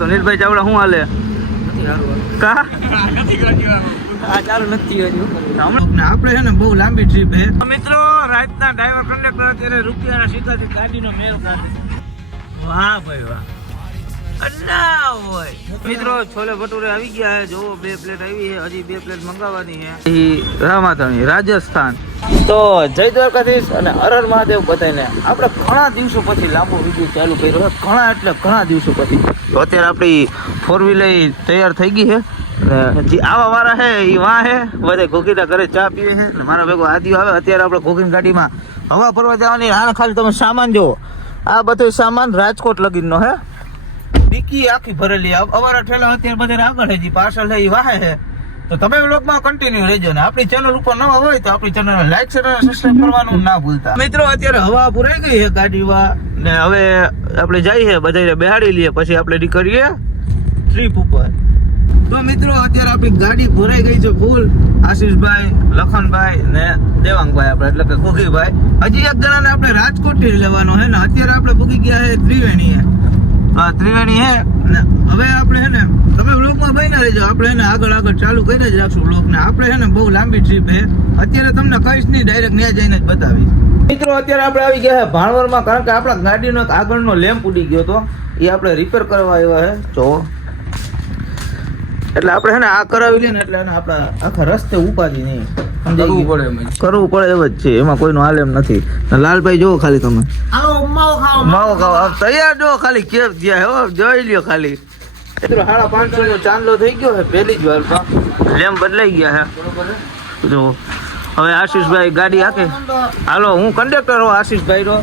તો નીલભાઈ ચાવડા શું હાલે? કા? ચાલુ નથી આપણે છે ને બહુ લાંબી ટ્રીપ છે મિત્રો રાતના ડ્રાઈવર કંડક્ટર અત્યારે રૂપિયાના સીધાથી ગાડીનો મેળ કાઢે. વાહ ભાઈ વાહ. હોય મિત્રો છોલે ભટુરે આવી ગયા છે. જોવો બે પ્લેટ આવી છે. હજી બે પ્લેટ મંગાવવાની છે. ઈ રામાધણી રાજસ્થાન. તો જય દ્વારકાધીશ અને અરર મહાદેવ બધાને આપણે ઘણા દિવસો પછી લાંબો વીડિયો ચાલુ કર્યો છે. ઘણા એટલે ઘણા દિવસો પછી. તો અત્યારે આપણી ફોર વ્હીલર તૈયાર થઈ ગઈ છે. અને જે આવા વાળા છે એ વાહ છે. બધે ઘોઘીના ઘરે ચા પીવે છે. અને મારા ભેગો આદિ આવે. અત્યારે આપણે ઘોઘીની ગાડીમાં હવા ફરવા જવાની. હાલ ખાલી તમે સામાન જુઓ. આ બધો સામાન રાજકોટ લગીનનો હે ડીકી આખી ભરેલી. અમારા ઠેલા અત્યારે બધા આગળ છે જે પાર્સલ છે વાહે છે તો તમે વ્લોગમાં કન્ટિન્યુ રહેજો ને. આપણી ચેનલ ઉપર નવા હોય તો આપણી ચેનલ લાઈક શેર અને સબસ્ક્રાઇબ કરવાનું ના ભૂલતા. મિત્રો, અત્યારે હવા પુરાઈ ગઈ છે ગાડીમાં. ને હવે આપણે જઈએ બધાને બેહાડી લઈએ, પછી આપણે નીકળીએ ટ્રીપ ઉપર. તો મિત્રો, અત્યારે આપણી ગાડી ભરાઈ ગઈ છે ફૂલ આશીષભાઈ, લખનભાઈ ને દેવાંગભાઈ આપણે, એટલે કે કુકીભાઈ. હજી એક જણાને આપણે રાજકોટ લેવાનો છે ને. અત્યારે આપણે ભૂગી ગયા છે ત્રિવેણીએ. હા ત્રિવેણી હે. હવે આપણે હે ને તમે વ્લોગમાં બન્યા રહેજો. આપણે છે ને આગળ આગળ ચાલુ કરીને જ રાખશું વ્લોગ ને. આપણે હે ને બહુ લાંબી ટ્રીપ હે. અત્યારે તમને કહીશ નહીં ડાયરેક્ટ ન્યા જઈને જ બતાવીશ. મિત્રો અત્યારે આપણે આવી ગયા છે ભાણવરમાં કારણ કે આપણા ગાડીનો આગળનો લેમ્પ ઉડી ગયો હતો એ આપણે રિપેર કરવા આવ્યા છે જો. એટલે આપણે હે ને આ કરાવી લઈએ ને એટલે એને આપણા આખા રસ્તે ઉપાડી નહીં. કરવું પડે કરવું પડે એમ જ છે. એમાં કોઈનો હાલ એમ નથી. લાલભાઈ જોવો ખાલી તમે. માવો ખાવ આપ તૈયાર જો ખાલી કેમ ગયા હો. જોઈ લ્યો ખાલી. મિત્રો સાડા પાંચસો નો ચાંદલો થઈ ગયો છે પહેલી જ વાર લેમ બદલાઈ ગયા છે. જો હવે આશીષભાઈ ગાડી હાકે. હાલો હું કંડક્ટર હો આશીષભાઈ નો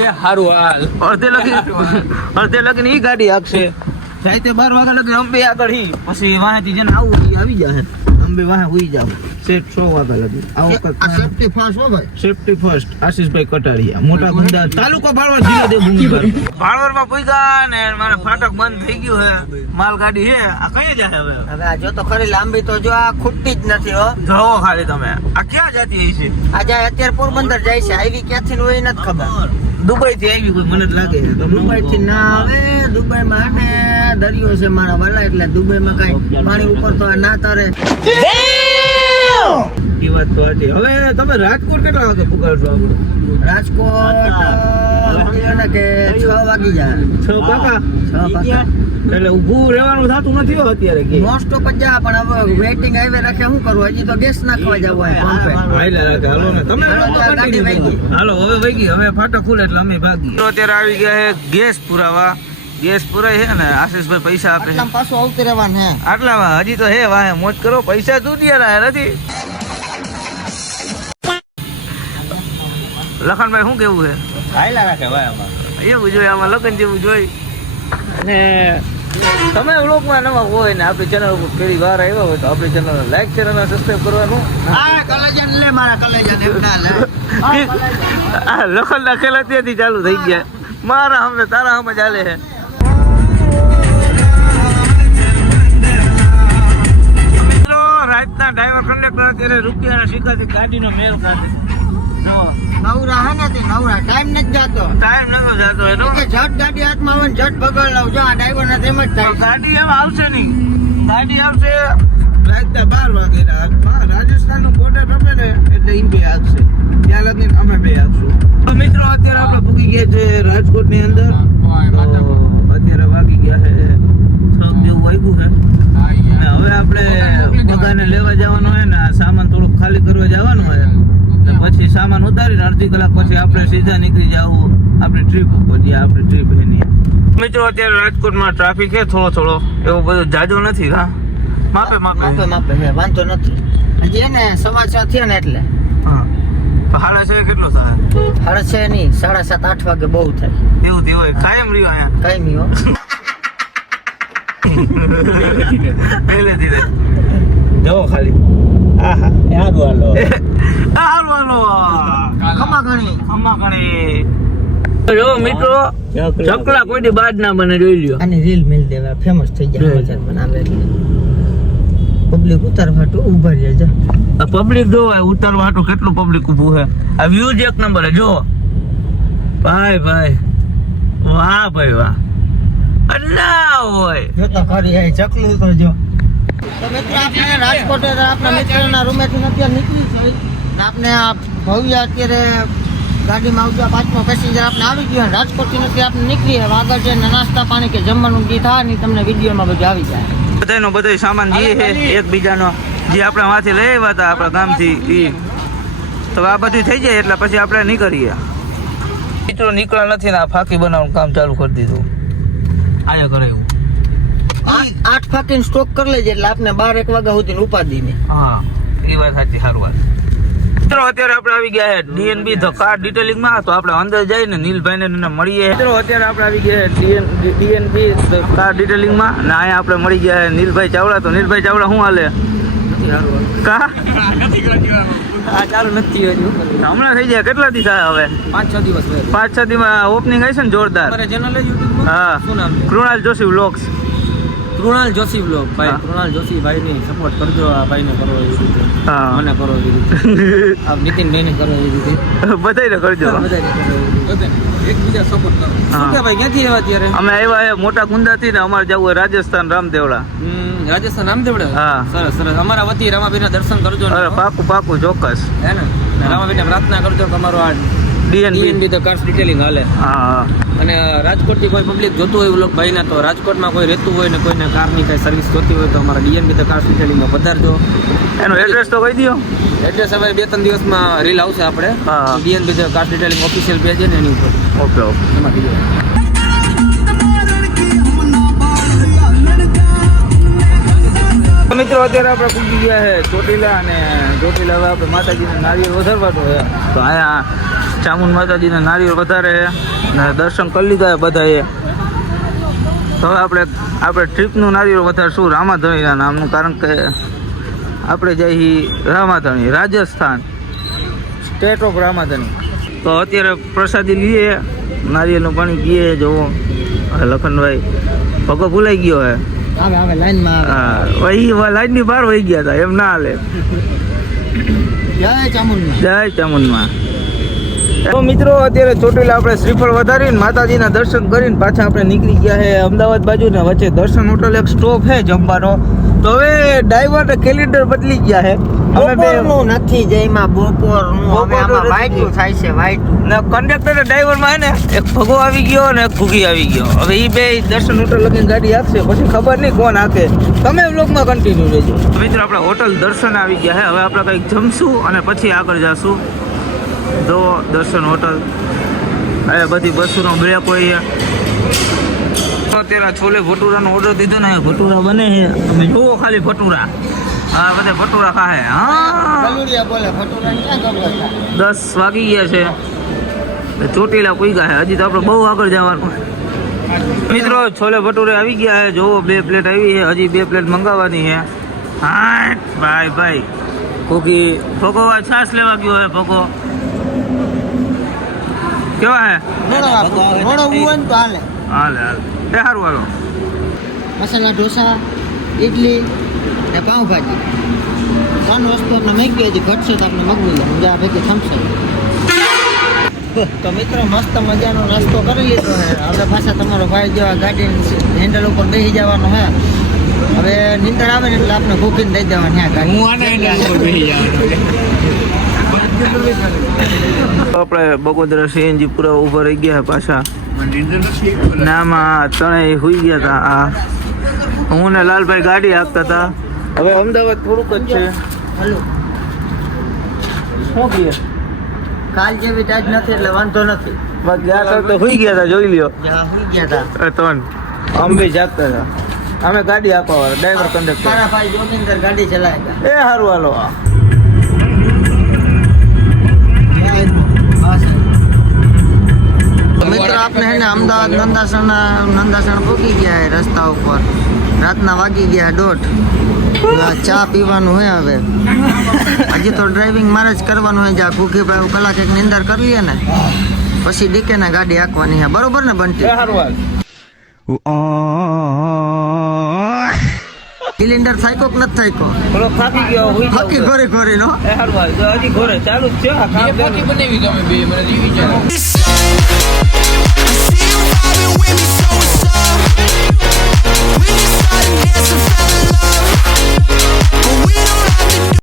એ હારું હાલ. અડધે લગી અડધે લગીને ઈ ગાડી હાકશે. તે બાર વાગ્યા લગી અંબે આગળ હી. પછી વાહેથી જેને આવું ઈ આવી જાય અંબે વાહે હુઈ જાવ સેટ સો વાગ્યા લગી. આવો સેફટી ફર્સ્ટ હો ભાઈ. સેફટી ફર્સ્ટ આશીષભાઈ કટારીયા. મોટા ગુંદા તાલુકો ભાળવા જિલ્લો દે ભૂમિકા ભાળવરમાં પૂગ્યા ને મારે ફાટક બંધ થઈ ગયું હે. માલ ગાડી હે. આ કઈ જાય હવે? હવે આ જો તો ખરી લાંબી તો જો આ ખૂટતી જ નથી હો. જોવો ખાલી તમે. આ ક્યાં જતી હશે? આ જાય અત્યારે પોરબંદર જાય છે. આવી ક્યાંથી નું હોય નથી ખબર. દુબઈ થી આવી કોઈ મને લાગે દુબઈ થી ના આવે દુબઈ માં હે દરિયો છે મારા વાલા એટલે દુબઈ માં કઈ પાણી ઉપર તો ના તરે. એ વાત તો હતી હવે તમે રાજકોટ કેટલા વાગે પુગાડશો આપણું રાજકોટ સમજી કે છ વાગી જાય. છ પાકા? છ પાકા. એટલે ઊભું રહેવાનું થતું નથી અત્યારે કે? નોન સ્ટોપ જ પણ હવે વેઇટિંગ હાઈવે રાખે શું કરવું? હજી તો ગેસ નાખવા જવું હોય પંપે હાલો ને. તમે હાલો, લોકો તો ગાડી continue. વહી કરો. હાલો હવે વહી હવે ફાટક ખુલે એટલે અમે ભાગી તો અત્યારે આવી ગયા છે ગેસ પુરાવા. ગેસ પુરાય છે ને આશીષભાઈ પૈસા આપે છે. પાછું આવતી રહેવાનું હે. આટલામાં હજી તો હે વાહે મોજ કરો પૈસા દુનિયા નથી. લખનભાઈ શું કેવું છે? રાખે ભાઈ આમાં. એવું જોઈએ આમાં લગ્ન જેવું જોઈ અને તમે વ્લોગમાં નવા હોય ને આપણી ચેનલ ઉપર પહેલી વાર આવ્યા હોય તો આપણી ચેનલ લાઈક શેર અને સબસ્ક્રાઈબ કરવાનું આ કલેજન લે મારા કલેજન એમ લે. આ લખન નાખેલા ત્યાંથી ચાલુ થઈ ગયા. મારા હમે તારા હમે ચાલે છે. મિત્રો રાતના ડ્રાઈવર કંડક્ટર અત્યારે રૂપિયાના સિક્કાથી ગાડીનો મેળ કાઢે નવરા હે ને તે નવરા. ટાઈમ નથી જાતો. ટાઈમ નતો જતો એનો. કે ઝટ ગાડી હાથમાં આવે ઝટ લઉં જો આ ડ્રાઈવર ને તેમ જ થાય. ગાડી એમ આવશે નહીં. ગાડી આવશે. રાતના બાર વાગે રાજસ્થાનનું બોર્ડર રમે ને એટલે બે આવશે. ત્યાં લગીને અમે બે આવશું. તો મિત્રો અત્યારે આપણે પૂકી ગયા છે રાજકોટની અંદર તો અત્યારે વાગી ગયા છે છ જેવું વાગ્યું છે. હવે આપણે બધાને લેવા જવાનું હોય ને સામાન થોડુંક ખાલી કરવા જવાનું પછી સામાન ઉતારીને અડધી કલાક પછી આપણે સીધા નીકળી જવું. આપણી ટ્રીપ ઉપર જઈએ આપણી ટ્રીપ એની. મિત્રો અત્યારે રાજકોટમાં ટ્રાફિક છે થોડો થોડો. એવો બધો જાજો નથી હા? માપે માપે. માપે માપે હે વાંધો નથી. હજી એને સવા છ થયા ને એટલે. હા. હાડા છે કેટલો થાય? સાડા છ નહીં સાડા સાત આઠ વાગે બહુ થાય. એવું તે હોય. કાયમ રહ્યો અહીંયા? કાયમ પહેલે ધીરે જવો ખાલી. આહા આ હાલવાનો ખમા ઘણી ખમ્મા કણે જો મિત્રો ચકલા કોઈ દી બાદ ના બને જોઈ લ્યો. અને રીલ મેલ દેવા ફેમસ થઈ ગયા બજાર બનાવે એટલે. પબ્લિક ઉતાર ફાટો ઊભા રહે જા. આ પબ્લિક જો આ ઉતારવા હાટું કેટલું પબ્લિક ઊભું છે આ વ્યૂ જ એક નંબર છે જો. ભાઈ ભાઈ. વાહ ભાઈ વાહ. અલ્લા હોય. જો તો ખરી અહીં ચકલું તો જો આપણે રાજકોટ આપણા મિત્રના રૂમેથી અત્યારે નીકળી છે. ને આપણે આ ભવ્ય અત્યારે ગાડીમાં આવતા પાંચમો પેસેન્જર આપણે આવી ગયો અને રાજકોટથી નથી આપણે નીકળી આગળ છે નાસ્તા પાણી કે જમવાનું જે થાય ને તમને વિડીયોમાં બધું આવી જાય. બધાનો બધો સામાન જે છે એકબીજાનો જે આપણે માંથી લઈ આવ્યા હતા આપણા ગામથી એ તો આ બધું થઈ જાય એટલે પછી આપણે નીકળીએ. મિત્રો નીકળ્યા નથી ને આ ફાંકી બનાવવાનું કામ ચાલુ કરી દીધું. આયો કરે એવું આઠ- આઠ ફાકીને સ્ટોક કરી લેજે એટલે આપને બાર એક વાગ્યા સુધી ઉપાદી નહીં. હા એ વાત સાચી સારું વાત. મિત્રો અત્યારે આપણે આવી ગયા છે ડીએનબી ધ કાર ડિટેલિંગમાં તો આપણે અંદર જઈને નીલભાઈ ને મળીએ મિત્રો અત્યારે આપણે આવી ગયા છે ડીએનબી ધ કાર ડિટેલિંગમાં અને અહીંયા આપણે મળી ગયા નીલભાઈ ચાવડા. તો નીલભાઈ ચાવડા શું હાલે? કા? આ ચાલુ નથી હમણાં થઈ ગયા કેટલા દિવસ હવે? પાંચ છ દિવસ પાંચ છ દિવસ ઓપનિંગ હશે ને જોરદાર? હા. શું નામ છે? કૃણાલ જોશી વ્લોગ્સ કૃણાલ જોશી બ્લોગ ભાઈ. કૃણાલ જોશી ભાઈને સપોર્ટ કરજો આ ભાઈ ને કરો એવી રીતે. હા. મને કરો એવી રીતે. આ નીતિન ભાઈને કરો એવી રીતે. બધાને કરજો બધાને કરો એકબીજા સપોર્ટ કરો. શું કે ભાઈ ક્યાંથી આવ્યા અત્યારે? અમે આવ્યા મોટા કુંદાથી ને અમારે જવું હોય રાજસ્થાન રામદેવડા. રાજસ્થાન રામદેવડા? હા. સરસ સરસ. અમારા વતી રમાબીના દર્શન કરજો ને. અરે પાકું પાકું ચોક્કસ. હે ને? રમાબીને પ્રાર્થના કરજો કે અમારો આ ડીએનબી તો કાર્સ ડિટેલિંગ હાલે. હા. અને રાજકોટથી કોઈ પબ્લિક જોતું હોય વ્લોગ ભાઈને તો રાજકોટમાં કોઈ રહેતું હોય ને કોઈને કારની કઈ સર્વિસ જોતી હોય તો અમારા ડીએનબી તો કાર્સ ડિટેલિંગમાં પધારજો. એનો એડ્રેસ તો કહી દો એડ્રેસ હવે બે ત્રણ દિવસમાં રીલ આવશે આપણે. ડીએનબી તો કાર્સ ડિટેલિંગ ઓફિશિયલ પેજ છે ને એની ઉપર. Okay okay. એમાં દીધો મિત્રો અત્યારે આપણે પૂજી ગયા છે ચોટીલા અને ચોટીલા હવે આપણે માતાજીને નારિયેળ વધારવાનું છે. તો અહીંયા ચામુંડ માતાજીને નારિયેળ વધારે ને દર્શન કરી લીધા બધાએ. તો આપણે આપણે ટ્રીપનું નારિયેળ વધારશું રામાધણીના નામનું કારણ કે આપણે જઈએ રામાધણી રાજસ્થાન. સ્ટેટ ઓફ રામાધણી તો અત્યારે પ્રસાદી લઈએ નારિયેળનું પાણી પીએ જોવો. લખનભાઈ ભગો ભૂલાઈ ગયો હે. લાઈનની બહાર વહી ગયા હતા એમ ના હાલે. જય ચામુંડમાં. જય ચામુંડમાં. તો મિત્રો અત્યારે ચોટીલા આપણે શ્રીફળ વધારીને માતાજીના દર્શન કરીને પાછા આપણે નીકળી ગયા છે અમદાવાદ બાજુ ને વચ્ચે. દર્શન હોટલ એક સ્ટોપ છે જમવાનો. તો હવે ડ્રાઈવર કેલેન્ડર બદલી ગયા છે અમે બે નથી જયમાં બપોરનું હવે આમાં વાઈટું થાય છે વાઈટું ને કંડક્ટર ડ્રાઈવરમાં ને એક ભગો આવી ગયો અને એક ઘૂગી આવી ગયો. હવે એ બે દર્શન હોટલ લગીને ગાડી આપશે પછી ખબર નહીં કોણ આપે તમે બ્લોગમાં કન્ટિન્યુ રહેજો. મિત્રો આપણે હોટલ દર્શન આવી ગયા છે હવે આપણે કંઈક જમશું અને પછી આગળ જશું. જો દર્શન હોટલ. અરે બધી બસોનો બ્રેક હોય અત્યારે છોલે ભટુરાનો ઓર્ડર દીધો ને ભટુરા બને છે. અમે જુઓ ખાલી ભટુરા. હા બધા ભટુરા ખાહે. હા? દસ વાગી ગયા છે. ચોટીલા ગયા છે. હજી તો આપણે બહુ આગળ જવાનું મિત્રો છોલે ભટુરે આવી ગયા છે. જોવો બે પ્લેટ આવી છે. હજી બે પ્લેટ મંગાવવાની છે. હા ભાઈ ભાઈ. કોકી ભગો છાસ લેવા ગયો હે ભગો કેવા હે? મોડો આપો. મોડો હોય ને તો હાલે. હાલે હાલે. એ સારું હાલો. મસાલા ઢોસા ઇડલી ને પાઉંભાજી. ત્રણ વસ્તુ આપણે મેગી હજી ઘટશે તો આપણે મગવી લે મજા ભેગી થમશે. તો મિત્રો મસ્ત મજાનો નાસ્તો કરી લીધો હે. હવે પાછા તમારો ભાઈ જેવા ગાડી હેન્ડલ ઉપર બેસી જવાનો હે. હવે નીંદર આવે ને એટલે આપણે ભૂકીને દઈ દેવાની હું આના હેન્ડલ ઉપર બેસી આપણે બગોદરા સીએનજી પૂરા ઊભા રહી ગયા પાછા. નામાં ત્રણેય હુઈ ગયા હતા આ. હું ને લાલભાઈ ગાડી આપતા હતા હવે અમદાવાદ થોડુંક જ છે. હલો. શું કહે? કાલ જેવી ટાઈટ નથી એટલે વાંધો નથી. બસ ગયા તો હુઈ ગયા હતા જોઈ લ્યો. હોઈ ગયા હતા ત્રણ. અમે બી જાગતા હતા અમે ગાડી આપવા વાળા ડ્રાઈવર કંડક્ટર મારા ભાઈ જોગિંદર ગાડી ચલાવે એ સારું હાલો. મિત્રો આપણે હે ને અમદાવાદ નંદાસણ નંદાસણ પહોંચી ગયા રસ્તા ઉપર. રાતના વાગી ગયા દોઢ. આ ચા પીવાનું હોય હવે. હજી તો ડ્રાઇવિંગ મારે જ કરવાનું હોય જ્યાં ભૂખી ભાઈ કલાક એક નિંદર કરી લઈએ ને પછી ડીકે ને ગાડી હાંકવાની બરોબર ને હાલ સિલિન્ડર થાક્યો કે નથી થાક્યો થોડો થાકી ગયો હોય થાકી ઘરે ઘરે નો હાર ભાઈ તો હજી ઘરે ચાલુ જ છે આ કામ પોટી બનાવી ગમે બે મને જીવી જાય We decided yes and fell in love But we don't